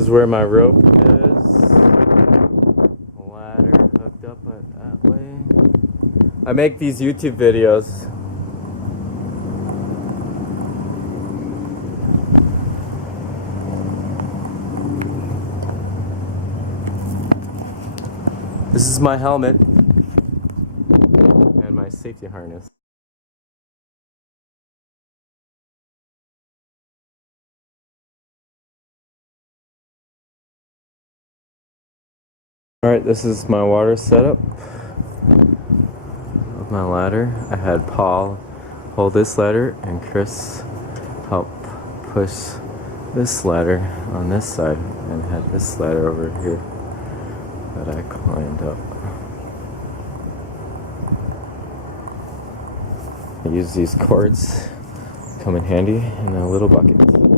is where my rope is. Ladder hooked up that way. I make these YouTube videos. This is my helmet and my safety harness. Alright, this is my water setup of my ladder. I had Paul hold this ladder and Chris help push this ladder on this side, and had this ladder over here that I climbed up. I use these cords, come in handy in a little bucket.